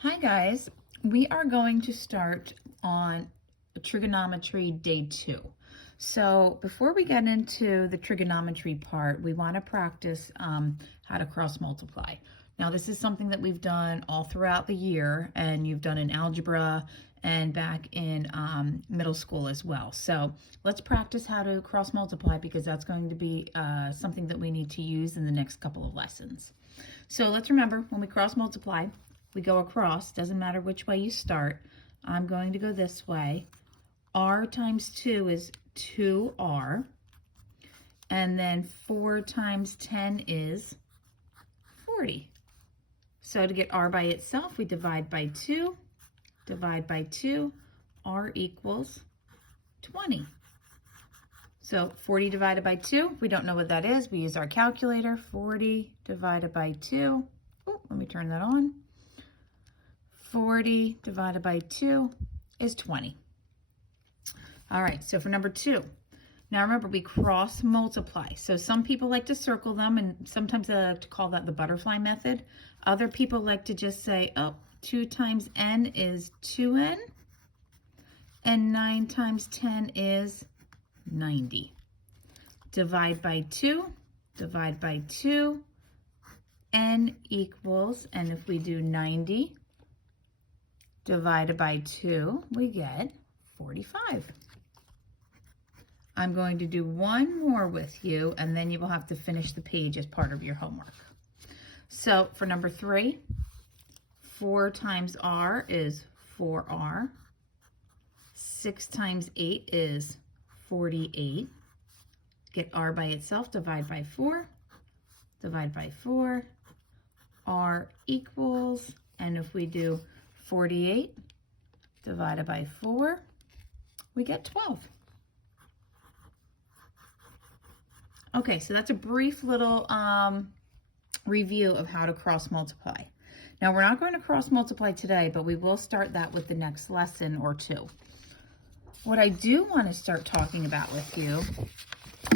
Hi guys, we are going to start on trigonometry day 2. So before we get into the trigonometry part, we want to practice how to cross multiply. Now this is something that we've done all throughout the year, and you've done in algebra and back in middle school as well. So let's practice how to cross multiply, because that's going to be something that we need to use in the next couple of lessons. So let's remember, when we cross multiply, we go across. Doesn't matter which way you start. I'm going to go this way. R times 2 is 2R. And then 4 times 10 is 40. So to get R by itself, we divide by 2. Divide by 2. R equals 20. So 40 divided by 2, we don't know what that is. We use our calculator. 40 divided by 2. Oh, let me turn that on. 40 divided by 2 is 20. All right, so for number 2, now remember, we cross multiply. So some people like to circle them, and sometimes they like to call that the butterfly method. Other people like to just say, oh, 2 times n is 2n, and 9 times 10 is 90. Divide by 2, divide by 2, n equals, and if we do 90, divided by 2, we get 45. I'm going to do one more with you, and then you will have to finish the page as part of your homework. So for number 3, 4 times r is 4r. 6 times 8 is 48. Get r by itself, divide by 4. Divide by 4. R equals, and if we do 48 divided by 4, we get 12. Okay, so that's a brief little review of how to cross multiply. Now, we're not going to cross multiply today, but we will start that with the next lesson or two. What I do want to start talking about with you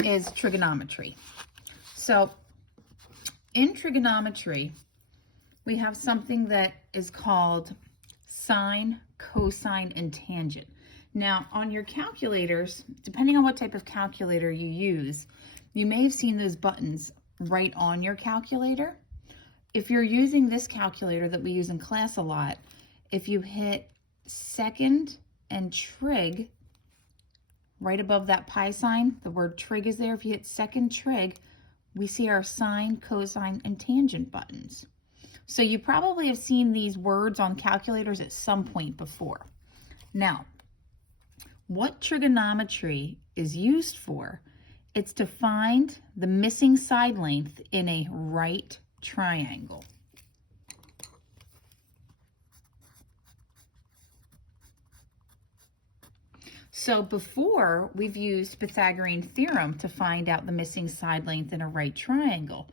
is trigonometry. So in trigonometry, we have something that is called sine, cosine, and tangent. Now, on your calculators, depending on what type of calculator you use, you may have seen those buttons right on your calculator. If you're using this calculator that we use in class a lot, if you hit second and trig, right above that pi sign, the word trig is there. If you hit second trig, we see our sine, cosine, and tangent buttons. So you probably have seen these words on calculators at some point before. Now, what trigonometry is used for? It's to find the missing side length in a right triangle. So before, we've used Pythagorean theorem to find out the missing side length in a right triangle.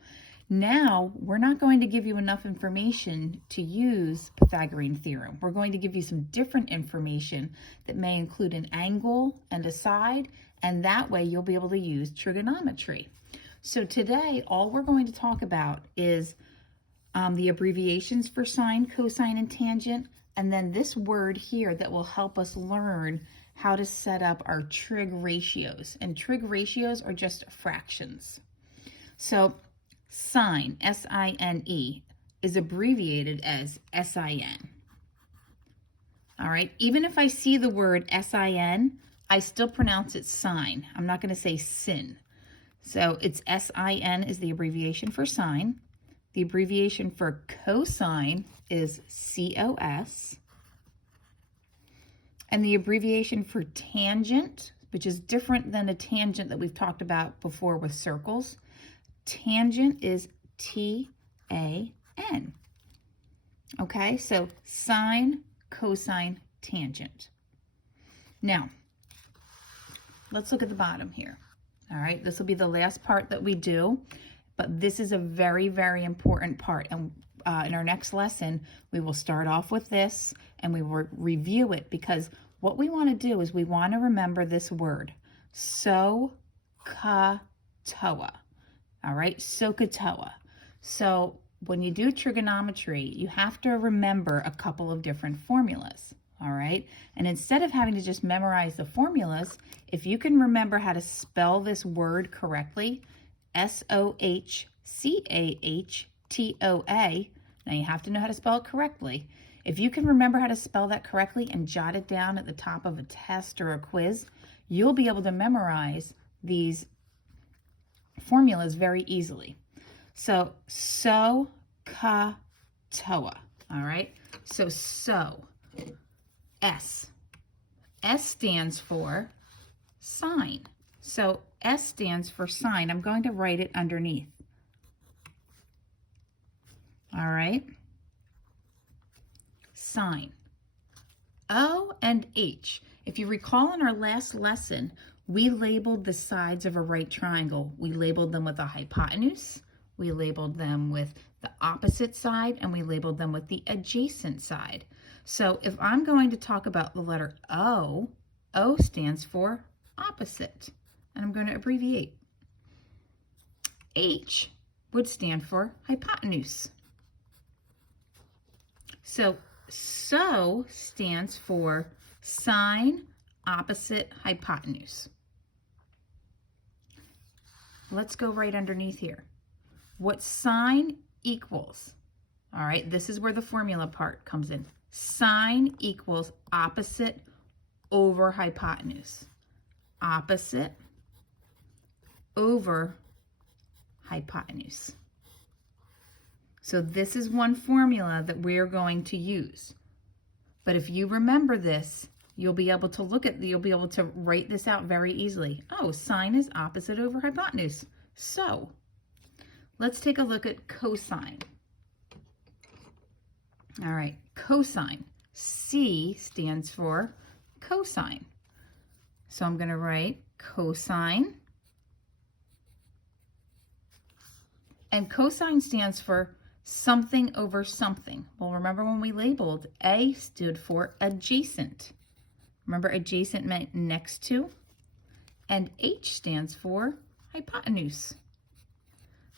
Now, we're not going to give you enough information to use Pythagorean theorem. We're going to give you some different information that may include an angle and a side, and that way you'll be able to use trigonometry. So today, all we're going to talk about is the abbreviations for sine, cosine, and tangent, and then this word here that will help us learn how to set up our trig ratios. And trig ratios are just fractions. So sine, S-I-N-E, is abbreviated as S-I-N. All right, even if I see the word S-I-N, I still pronounce it sine. I'm not going to say sin. So it's S-I-N is the abbreviation for sine. The abbreviation for cosine is C-O-S. And the abbreviation for tangent, which is different than a tangent that we've talked about before with circles, tangent is T-A-N. Okay, so sine, cosine, tangent. Now, let's look at the bottom here. All right, this will be the last part that we do, but this is a very, very important part. And in our next lesson, we will start off with this and we will review it, because what we want to do is we want to remember this word, SOHCAHTOA. All right, SOHCAHTOA. So when you do trigonometry, you have to remember a couple of different formulas, all right? And instead of having to just memorize the formulas, if you can remember how to spell this word correctly, Sohcahtoa, now you have to know how to spell it correctly. If you can remember how to spell that correctly and jot it down at the top of a test or a quiz, you'll be able to memorize these formulas very easily. So, Sohcahtoa, all right? So, S. S stands for sine. So, S stands for sine. I'm going to write it underneath. All right? Sine. O and H. If you recall in our last lesson, we labeled the sides of a right triangle. We labeled them with a hypotenuse, we labeled them with the opposite side, and we labeled them with the adjacent side. So if I'm going to talk about the letter O, O stands for opposite, and I'm going to abbreviate. H would stand for hypotenuse. So stands for sine, opposite, hypotenuse. Let's go right underneath here. What sine equals, all right, this is where the formula part comes in. Sine equals opposite over hypotenuse. Opposite over hypotenuse. So this is one formula that we're going to use. But if you remember this, you'll be able to write this out very easily. Oh, sine is opposite over hypotenuse. So let's take a look at cosine. All right, cosine. C stands for cosine. So I'm going to write cosine. And cosine stands for something over something. Well, remember when we labeled, A stood for adjacent. Remember, adjacent meant next to. And H stands for hypotenuse.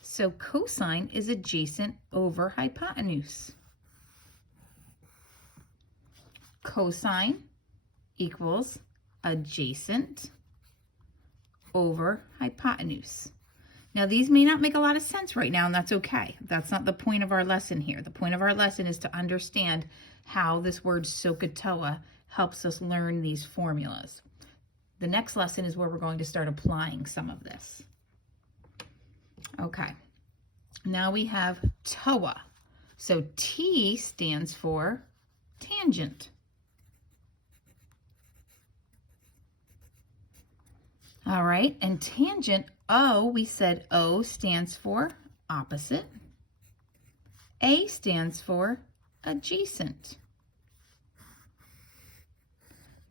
So cosine is adjacent over hypotenuse. Cosine equals adjacent over hypotenuse. Now, these may not make a lot of sense right now, and that's okay. That's not the point of our lesson here. The point of our lesson is to understand how this word SOHCAHTOA helps us learn these formulas. The next lesson is where we're going to start applying some of this. Okay, now we have TOA. So T stands for tangent. All right, and tangent, O, we said O stands for opposite. A stands for adjacent.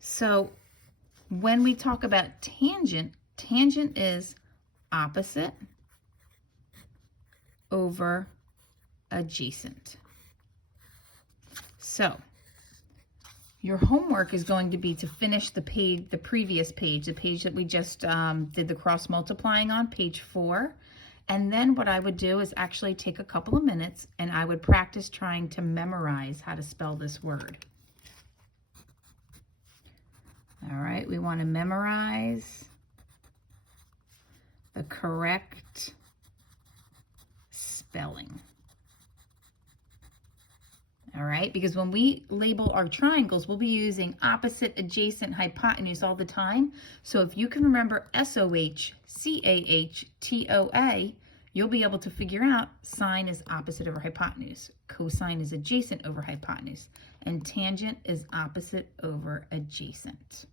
So when we talk about tangent, tangent is opposite over adjacent. So your homework is going to be to finish the page, the previous page, the page that we just did the cross multiplying on, page 4. And then what I would do is actually take a couple of minutes and I would practice trying to memorize how to spell this word. All right, we want to memorize the correct spelling. All right, because when we label our triangles, we'll be using opposite, adjacent, hypotenuse all the time. So if you can remember SOHCAHTOA, you'll be able to figure out sine is opposite over hypotenuse, cosine is adjacent over hypotenuse, and tangent is opposite over adjacent.